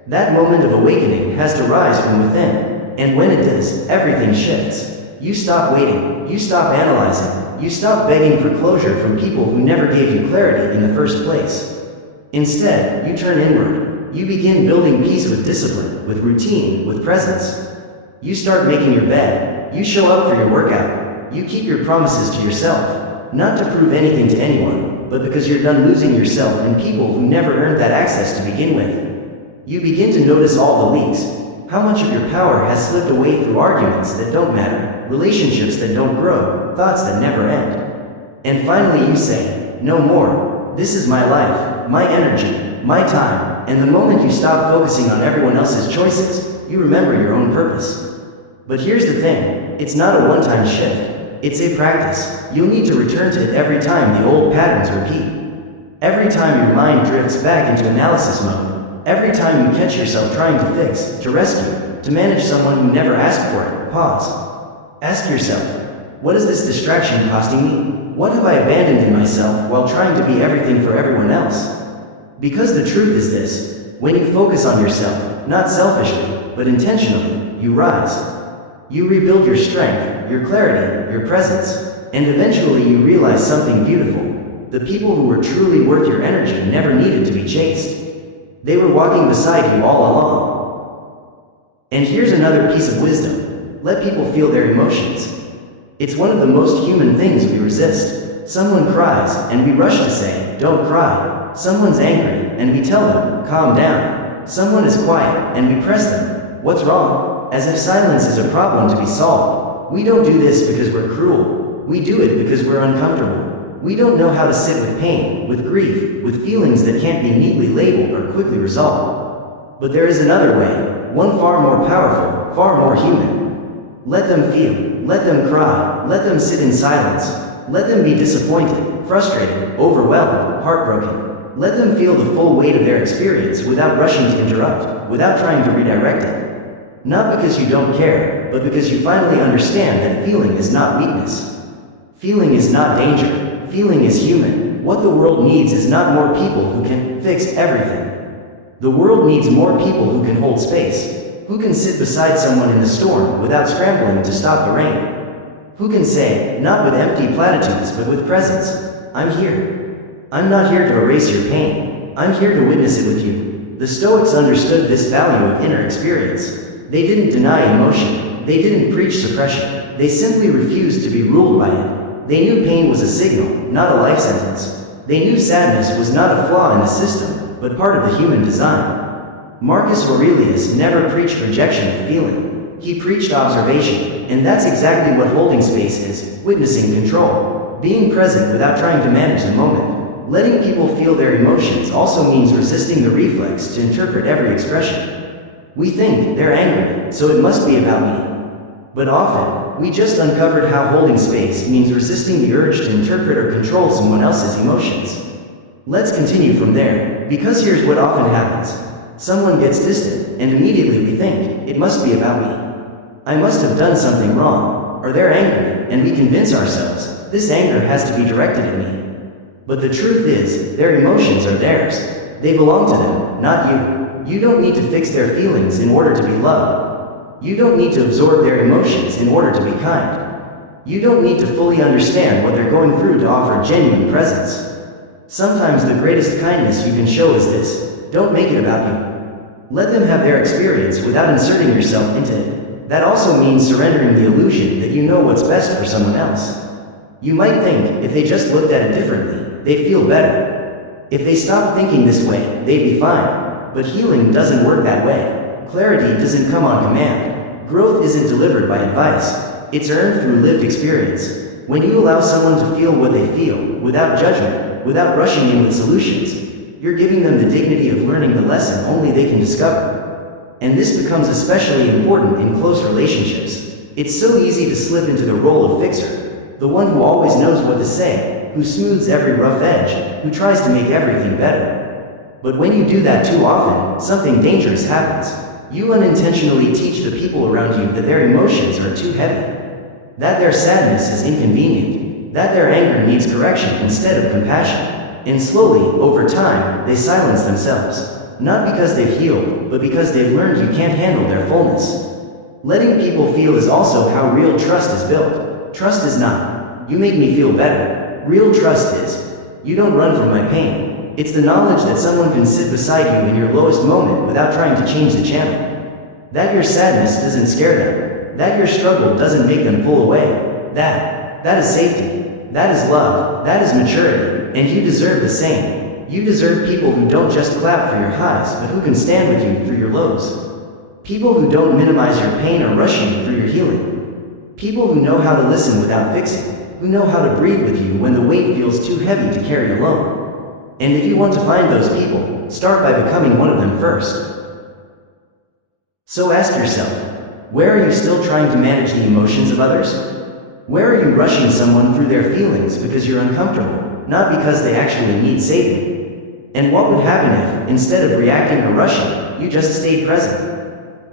That moment of awakening has to rise from within. And when it does, everything shifts. You stop waiting. You stop analyzing. You stop begging for closure from people who never gave you clarity in the first place. Instead, you turn inward. You begin building peace with discipline, with routine, with presence. You start making your bed. You show up for your workout. You keep your promises to yourself, not to prove anything to anyone, but because you're done losing yourself in people who never earned that access to begin with. You begin to notice all the leaks. How much of your power has slipped away through arguments that don't matter, relationships that don't grow, thoughts that never end. And finally you say, no more. This is my life, my energy, my time. And the moment you stop focusing on everyone else's choices, you remember your own purpose. But here's the thing, it's not a one-time shift. It's a practice. You'll need to return to it every time the old patterns repeat. Every time your mind drifts back into analysis mode. Every time you catch yourself trying to fix, to rescue, to manage someone who never asked for it, pause. Ask yourself, what is this distraction costing me? What have I abandoned in myself while trying to be everything for everyone else? Because the truth is this, when you focus on yourself, not selfishly, but intentionally, you rise. You rebuild your strength, your clarity, your presence, and eventually you realize something beautiful. The people who were truly worth your energy never needed to be chased. They were walking beside you all along. And here's another piece of wisdom. Let people feel their emotions. It's one of the most human things we resist. Someone cries, and we rush to say, don't cry. Someone's angry, and we tell them, calm down. Someone is quiet, and we press them, what's wrong? As if silence is a problem to be solved. We don't do this because we're cruel. We do it because we're uncomfortable. We don't know how to sit with pain, with grief, with feelings that can't be neatly labeled or quickly resolved. But there is another way, one far more powerful, far more human. Let them feel, let them cry, let them sit in silence, let them be disappointed, frustrated, overwhelmed, heartbroken. Let them feel the full weight of their experience without rushing to interrupt, without trying to redirect it. Not because you don't care, but because you finally understand that feeling is not weakness. Feeling is not danger. Feeling is human. What the world needs is not more people who can fix everything. The world needs more people who can hold space, who can sit beside someone in the storm without scrambling to stop the rain, who can say, not with empty platitudes but with presence, I'm here. I'm not here to erase your pain. I'm here to witness it with you. The Stoics understood this value of inner experience. They didn't deny emotion. They didn't preach suppression. They simply refused to be ruled by it. They knew pain was a signal, not a life sentence. They knew sadness was not a flaw in the system, but part of the human design. Marcus Aurelius never preached rejection of feeling. He preached observation, and that's exactly what holding space is, witnessing control. Being present without trying to manage the moment. Letting people feel their emotions also means resisting the reflex to interpret every expression. We think they're angry, so it must be about me. But often, we just uncovered how holding space means resisting the urge to interpret or control someone else's emotions. Let's continue from there, because here's what often happens. Someone gets distant, and immediately we think, it must be about me. I must have done something wrong, or they're angry, and we convince ourselves, this anger has to be directed at me. But the truth is, their emotions are theirs. They belong to them, not you. You don't need to fix their feelings in order to be loved. You don't need to absorb their emotions in order to be kind. You don't need to fully understand what they're going through to offer genuine presence. Sometimes the greatest kindness you can show is this: don't make it about you. Let them have their experience without inserting yourself into it. That also means surrendering the illusion that you know what's best for someone else. You might think, if they just looked at it differently, they'd feel better. If they stopped thinking this way, they'd be fine. But healing doesn't work that way. Clarity doesn't come on command. Growth isn't delivered by advice. It's earned through lived experience. When you allow someone to feel what they feel, without judgment, without rushing in with solutions, you're giving them the dignity of learning the lesson only they can discover. And this becomes especially important in close relationships. It's so easy to slip into the role of fixer, the one who always knows what to say, who smooths every rough edge, who tries to make everything better. But when you do that too often, something dangerous happens. You unintentionally teach the people around you that their emotions are too heavy, that their sadness is inconvenient, that their anger needs correction instead of compassion. And slowly, over time, they silence themselves. Not because they've healed, but because they've learned you can't handle their fullness. Letting people feel is also how real trust is built. Trust is not, you make me feel better. Real trust is, you don't run from my pain. It's the knowledge that someone can sit beside you in your lowest moment without trying to change the channel. That your sadness doesn't scare them. That your struggle doesn't make them pull away. That is safety. That is love. That is maturity. And you deserve the same. You deserve people who don't just clap for your highs, but who can stand with you through your lows. People who don't minimize your pain or rush you through your healing. People who know how to listen without fixing. Who know how to breathe with you when the weight feels too heavy to carry alone. And if you want to find those people, start by becoming one of them first. So ask yourself, where are you still trying to manage the emotions of others? Where are you rushing someone through their feelings because you're uncomfortable, not because they actually need saving? And what would happen if, instead of reacting or rushing, you just stayed present?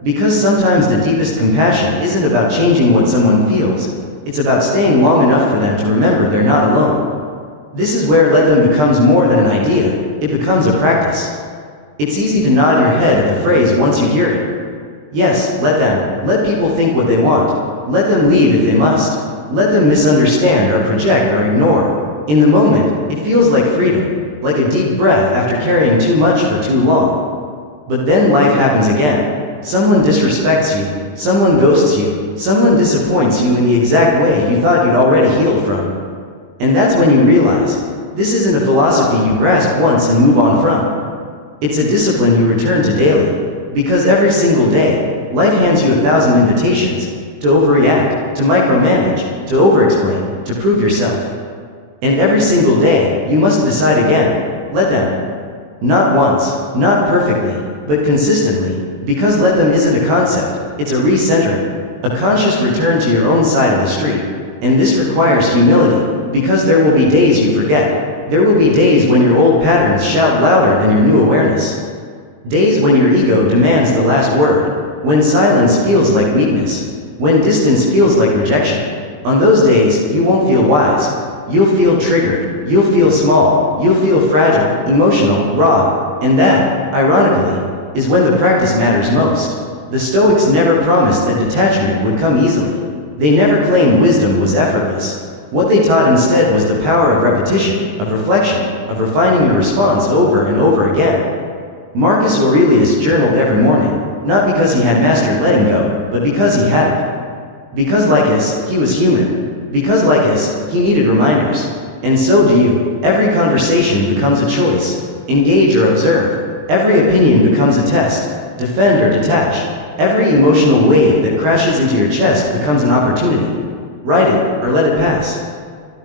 Because sometimes the deepest compassion isn't about changing what someone feels, it's about staying long enough for them to remember they're not alone. This is where let them becomes more than an idea, it becomes a practice. It's easy to nod your head at the phrase once you hear it. Yes, let them. Let people think what they want. Let them leave if they must. Let them misunderstand or project or ignore. In the moment, it feels like freedom, like a deep breath after carrying too much for too long. But then life happens again. Someone disrespects you, someone ghosts you, someone disappoints you in the exact way you thought you'd already healed from. And that's when you realize, this isn't a philosophy you grasp once and move on from. It's a discipline you return to daily, because every single day, life hands you 1,000 invitations to overreact, to micromanage, to overexplain, to prove yourself. And every single day, you must decide again, let them. Not once, not perfectly, but consistently, because let them isn't a concept, it's a recentering, a conscious return to your own side of the street. And this requires humility, because there will be days you forget. There will be days when your old patterns shout louder than your new awareness. Days when your ego demands the last word, when silence feels like weakness, when distance feels like rejection. On those days, you won't feel wise. You'll feel triggered, you'll feel small, you'll feel fragile, emotional, raw, and that, ironically, is when the practice matters most. The Stoics never promised that detachment would come easily. They never claimed wisdom was effortless. What they taught instead was the power of repetition, of reflection, of refining your response over and over again. Marcus Aurelius journaled every morning, not because he had mastered letting go, but because he hadn't. Because like us, he was human. Because like us, he needed reminders. And so do you. Every conversation becomes a choice. Engage or observe. Every opinion becomes a test. Defend or detach. Every emotional wave that crashes into your chest becomes an opportunity. Write it or let it pass.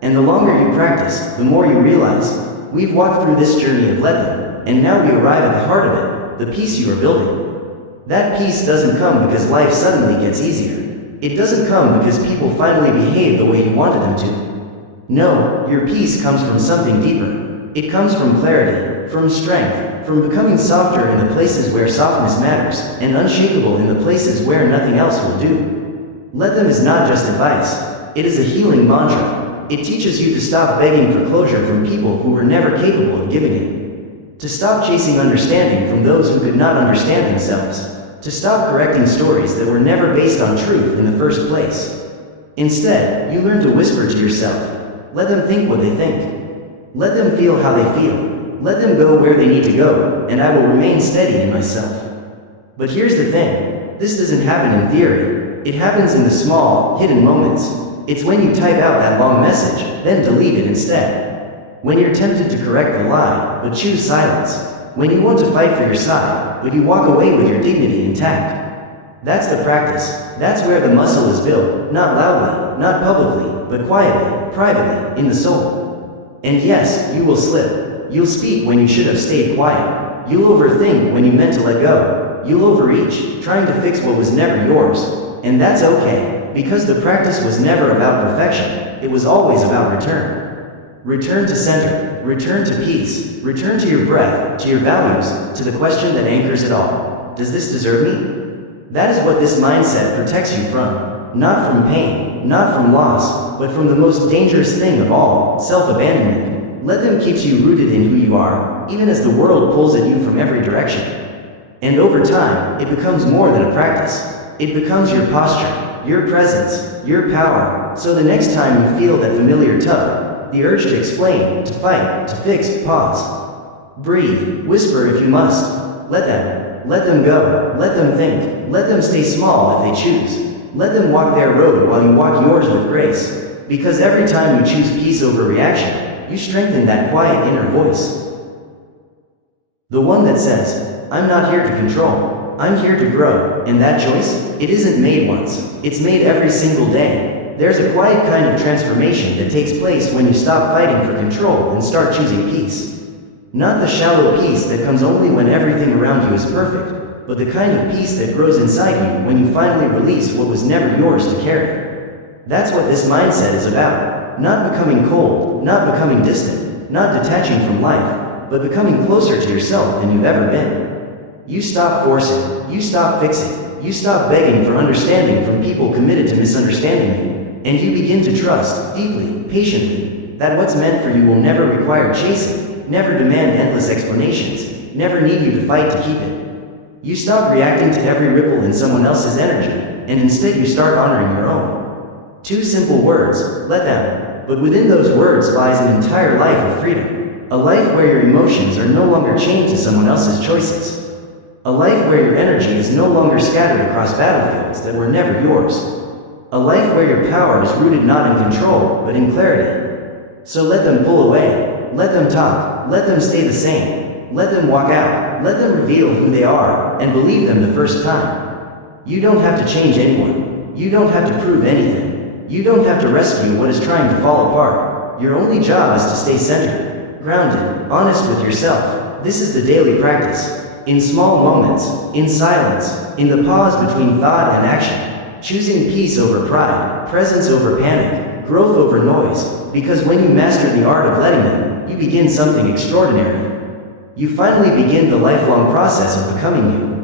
And the longer you practice, the more you realize, we've walked through this journey of let them, and now we arrive at the heart of it, the peace you are building. That peace doesn't come because life suddenly gets easier. It doesn't come because people finally behave the way you wanted them to. No, your peace comes from something deeper. It comes from clarity, from strength, from becoming softer in the places where softness matters, and unshakable in the places where nothing else will do. Let them is not just advice, it is a healing mantra. It teaches you to stop begging for closure from people who were never capable of giving it. To stop chasing understanding from those who could not understand themselves. To stop correcting stories that were never based on truth in the first place. Instead, you learn to whisper to yourself. Let them think what they think. Let them feel how they feel. Let them go where they need to go, and I will remain steady in myself. But here's the thing. This doesn't happen in theory. It happens in the small, hidden moments. It's when you type out that long message, then delete it instead. When you're tempted to correct the lie, but choose silence. When you want to fight for your side, but you walk away with your dignity intact. That's the practice. That's where the muscle is built, not loudly, not publicly, but quietly, privately, in the soul. And yes, you will slip. You'll speak when you should have stayed quiet. You'll overthink when you meant to let go. You'll overreach, trying to fix what was never yours. And that's okay, because the practice was never about perfection. It was always about return. Return to center, return to peace, return to your breath, to your values, to the question that anchors it all. Does this deserve me? That is what this mindset protects you from. Not from pain, not from loss, but from the most dangerous thing of all, self-abandonment. Let them keeps you rooted in who you are, even as the world pulls at you from every direction. And over time, it becomes more than a practice. It becomes your posture, your presence, your power, so the next time you feel that familiar tug, the urge to explain, to fight, to fix, pause. Breathe, whisper if you must. Let them go, let them think, let them stay small if they choose. Let them walk their road while you walk yours with grace. Because every time you choose peace over reaction, you strengthen that quiet inner voice. The one that says, I'm not here to control, I'm here to grow, and that choice, it isn't made once, it's made every single day. There's a quiet kind of transformation that takes place when you stop fighting for control and start choosing peace. Not the shallow peace that comes only when everything around you is perfect, but the kind of peace that grows inside you when you finally release what was never yours to carry. That's what this mindset is about. Not becoming cold, not becoming distant, not detaching from life, but becoming closer to yourself than you've ever been. You stop forcing, you stop fixing, you stop begging for understanding from people committed to misunderstanding you, and you begin to trust, deeply, patiently, that what's meant for you will never require chasing, never demand endless explanations, never need you to fight to keep it. You stop reacting to every ripple in someone else's energy, and instead you start honoring your own. Two simple words, let them. But within those words lies an entire life of freedom. A life where your emotions are no longer chained to someone else's choices. A life where your energy is no longer scattered across battlefields that were never yours. A life where your power is rooted not in control, but in clarity. So let them pull away. Let them talk. Let them stay the same. Let them walk out. Let them reveal who they are, and believe them the first time. You don't have to change anyone. You don't have to prove anything. You don't have to rescue what is trying to fall apart. Your only job is to stay centered, grounded, honest with yourself. This is the daily practice. In small moments, in silence, in the pause between thought and action, choosing peace over pride, presence over panic, growth over noise, because when you master the art of letting them, you begin something extraordinary. You finally begin the lifelong process of becoming you.